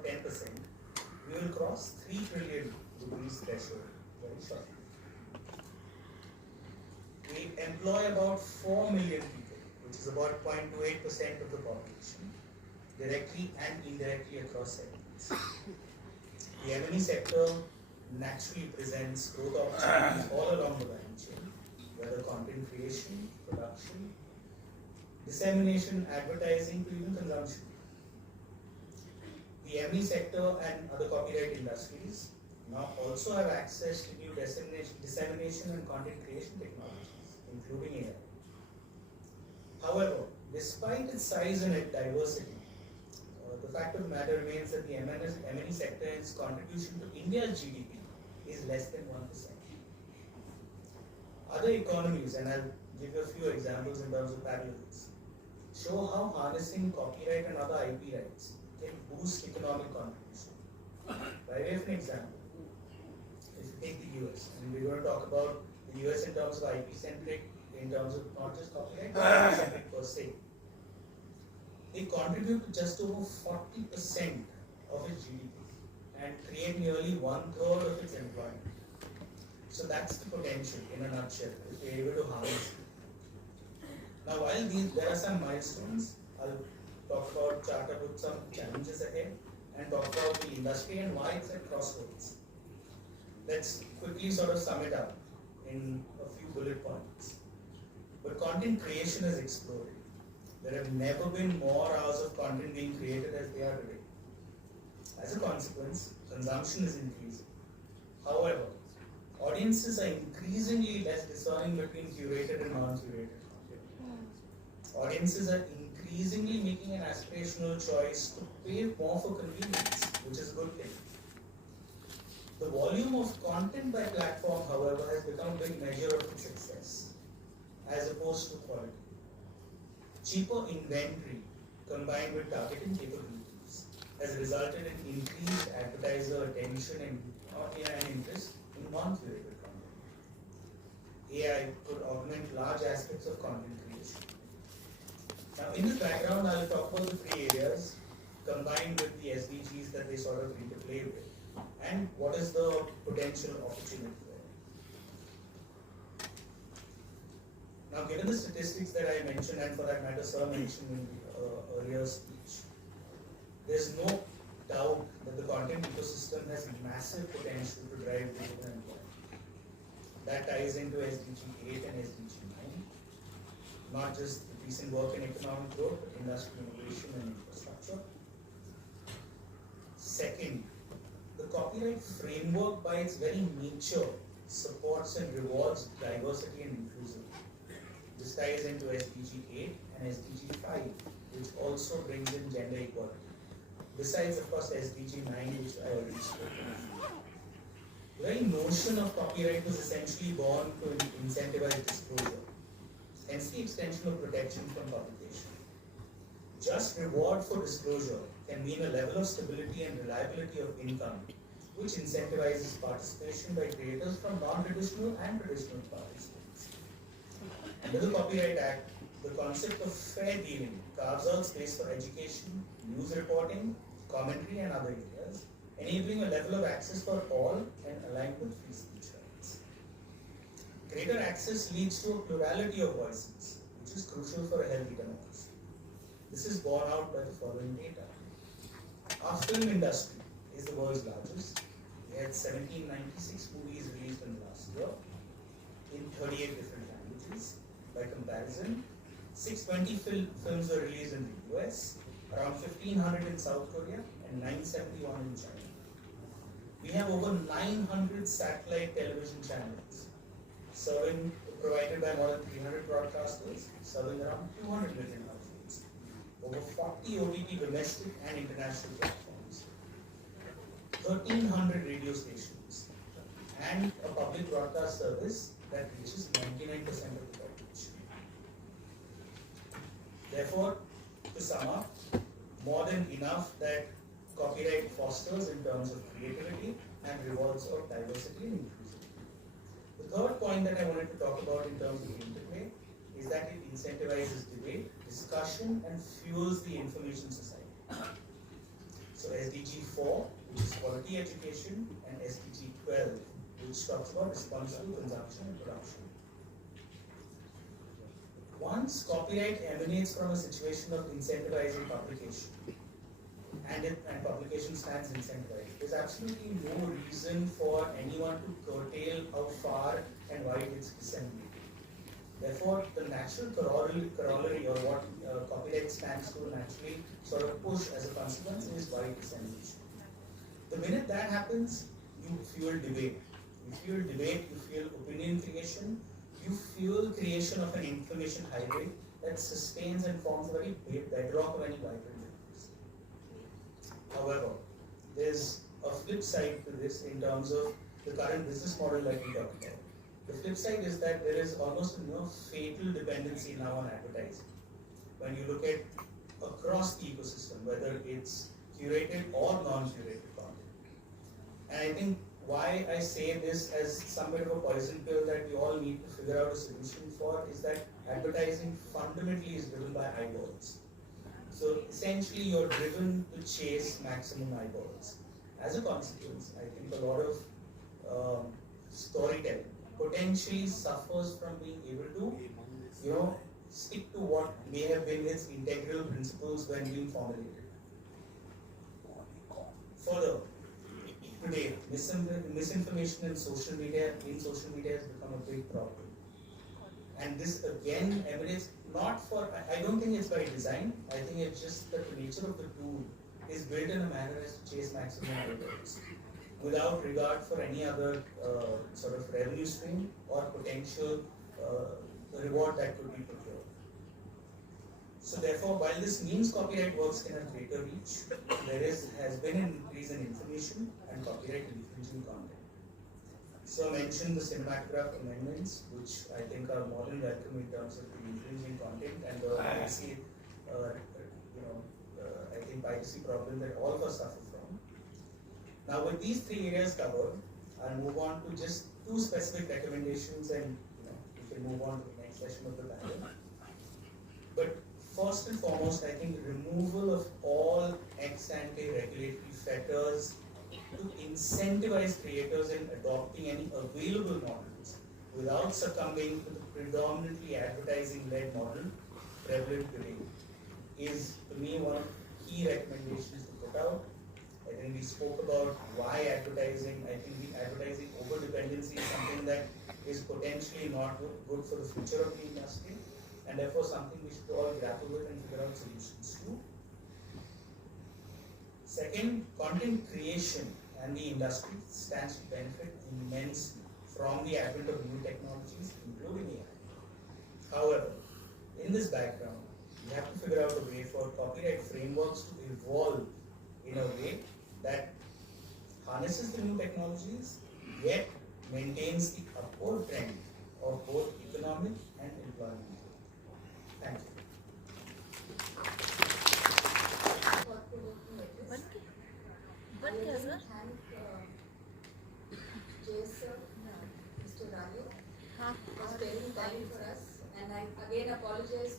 about 10%, we will cross 3 trillion rupees threshold very shortly. We employ about 4 million people, which is about 0.28% of the population, directly and indirectly across segments. The M&E sector naturally presents growth opportunities all along the value chain, whether content creation, production, dissemination, advertising, to even consumption. The M&E sector and other copyright industries now also have access to new dissemination and content creation technologies, including AI. However, despite its size and its diversity, the fact of the matter remains that the M&E sector's contribution to India's GDP is less than 1%. Other economies, and I'll give you a few examples in terms of parallels, show how harnessing copyright and other IP rights can boost economic contribution. By way of an example, if you take the US, and we're going to talk about the US in terms of IP-centric, in terms of not just copyright, but IP-centric per se, they contribute to just over 40% of its GDP and create nearly 1/3 of its employment. So that's the potential in a nutshell, if we're able to harness it. Now, while there are some milestones, I'll talk about Charter with some challenges ahead and talk about the industry and why it's at crossroads. Let's quickly sort of sum it up in a few bullet points. But content creation has exploded. There have never been more hours of content being created as they are today. As a consequence, consumption is increasing. However, audiences are increasingly less discerning between curated and non-curated content. Audiences are increasingly making an aspirational choice to pay more for convenience, which is a good thing. The volume of content by platform, however, has become a big measure of its success, as opposed to quality. Cheaper inventory combined with targeting capabilities has resulted in increased advertiser attention and interest in non-curated content. AI could augment large aspects of content creation. Now, in this background, I'll talk about the three areas combined with the SDGs that they sort of interplay with, and what is the potential opportunity there. Now, given the statistics that I mentioned, and for that matter, Sir mentioned in the earlier speech, there's no doubt that the content ecosystem has massive potential to drive digital employment. That ties into SDG 8 and SDG 9, not just the recent work in economic growth, but industrial innovation and infrastructure. Second, the copyright framework by its very nature supports and rewards diversity and inclusivity. This ties into SDG 8 and SDG 5, which also brings in gender equality. Besides, of course, SDG 9, which I already spoke about. The very notion of copyright was essentially born to incentivize disclosure, hence the extension of protection from publication. Just reward for disclosure can mean a level of stability and reliability of income, which incentivizes participation by creators from non-traditional and traditional participants. Under the Copyright Act, the concept of fair dealing carves out space for education, news reporting, commentary and other areas, enabling a level of access for all and aligned with free speech rights. Greater access leads to a plurality of voices, which is crucial for a healthy democracy. This is borne out by the following data. Our film industry is the world's largest. We had 1796 movies released in the last year in 38 different languages. By comparison, 620 films were released in the US, around 1500 in South Korea, and 971 in China. We have over 900 satellite television channels, provided by more than 300 broadcasters, serving around 200 million households. Over 40 OTT domestic and international platforms, 1,300 radio stations, and a public broadcast service that reaches 99% of the population. Therefore, to sum up, more than enough that copyright fosters in terms of creativity and rewards of diversity and inclusivity. The third point that I wanted to talk about in terms of interplay is that it incentivizes debate, discussion, and fuels the information society. So SDG 4, which is quality education, and SDG 12, which talks about responsible consumption and production. Once copyright emanates from a situation of incentivizing publication, and publication stands incentivized, there's absolutely no reason for anyone to curtail how far and wide it's disseminated. Therefore, the natural corollary or what copyright stands to naturally sort of push as a consequence is wide dissemination. The minute that happens, you fuel debate. You fuel debate, you fuel opinion creation, you fuel creation of an information highway that sustains and forms a very bedrock of any vibrant democracy. However, there's a flip side to this in terms of the current business model that we talked about. The flip side is that there is almost a fatal dependency now on advertising. When you look at across the ecosystem, whether it's curated or non-curated content. And I think why I say this as some bit of a poison pill that we all need to figure out a solution for is that advertising fundamentally is driven by eyeballs. So essentially you're driven to chase maximum eyeballs. As a consequence, I think a lot of storytelling potentially suffers from being able to, stick to what may have been its integral principles when being formulated. Further, today, misinformation in social media has become a big problem. And this again emanates not for, I don't think it's by design, I think it's just that the nature of the tool is built in a manner as to chase maximum eyeballs, without regard for any other sort of revenue stream or potential reward that could be procured. So therefore, while this means copyright works can have greater reach, there has been an increase in information and copyright infringing content. So I mentioned the cinematograph amendments, which I think are more than welcome in terms of the infringing content and the piracy, I think piracy problem that all of us suffer from. Now with these three areas covered, I'll move on to just two specific recommendations and we can move on to the next session of the panel. But first and foremost, I think removal of all ex-ante regulatory fetters to incentivize creators in adopting any available models without succumbing to the predominantly advertising-led model prevalent today is, to me, one of the key recommendations to put out. I think we spoke about why advertising. I think the advertising over-dependency is something that is potentially not good for the future of the industry, and therefore something we should all grapple with and figure out solutions to. Second, content creation and the industry stands to benefit immensely from the advent of new technologies, including AI. However, in this background, we have to figure out a way for copyright frameworks to evolve in a way that harnesses the new technologies, yet maintains the upward trend of both economic and employment. Thank you. Jason, Mr. Raju, for spending time for us, and I again apologize